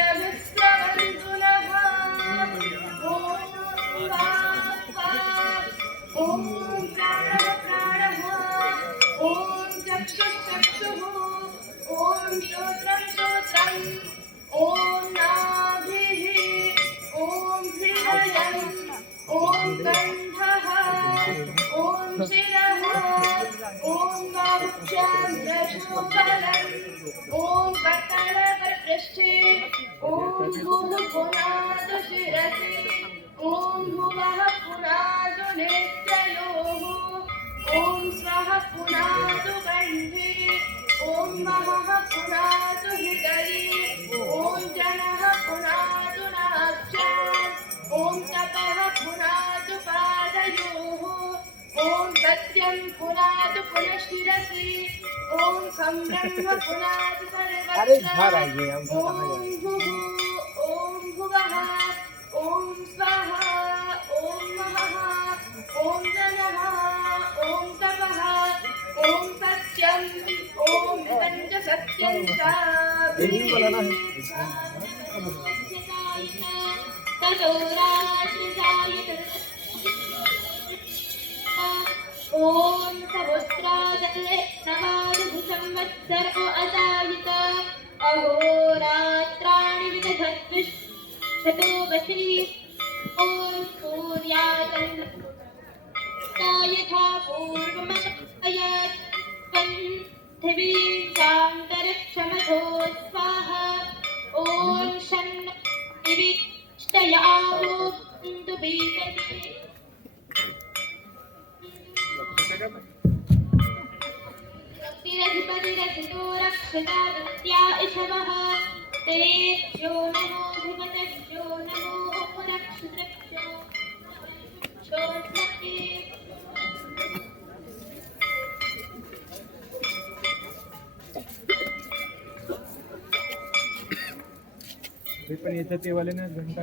संयोरभिस्रवन्तु नः ॐ वाक् वाक् ॐ प्राणः प्राणः ॐ चक्षुः चक्षुः ॐ श्रोत्रं श्रोत्रम् ॐ नाभिः ॐ हृदयम् ॐ कण्ठः ॐ शिरः ॐ वाक्चान्द्रशोभनम् ॐ कटरपृष्ठे ॐ भुवः पुनातु शिरसि ॐ भुवः पुनातु नेत्रयोः ॐ स्वः पुनातु कण्ठे ॐ महः पुनातु हृदये ॐ जनः पुनातु नाभ्याम् ॐ तपः पुनातु पादयोः ॐ सत्यं पुनातु पुनश्शिरसि ॐ खं ब्रह्म पुनातु सर्वत्र ॐ भुः ॐ भुवः ॐ स्वाहा ॐ महः ॐ जनः ॐ तपः ॐ सत्यं ॐ पञ्च सत्यं ततो राष्ट्रजायत ॐ समुद्राजले नवादुसंवत्सरो अजायत अहोरात्राणि विदधद्विश्शतो वशी ॐ सूर्याचन्द्रता यथा पूर्वमयत् पृथिवीं चान्तरिक्षमथो स्वाहा ॐ शन्नो दिविष्टयावो बिन्दु बीजते रतिरधिपतिरथितो रक्षता दत्या इषवः तेभ्यो नमो भुवतभ्यो नमो रक्षुतभ्यो क्षोष्मते पण याच्यात ते वाले ना घंटा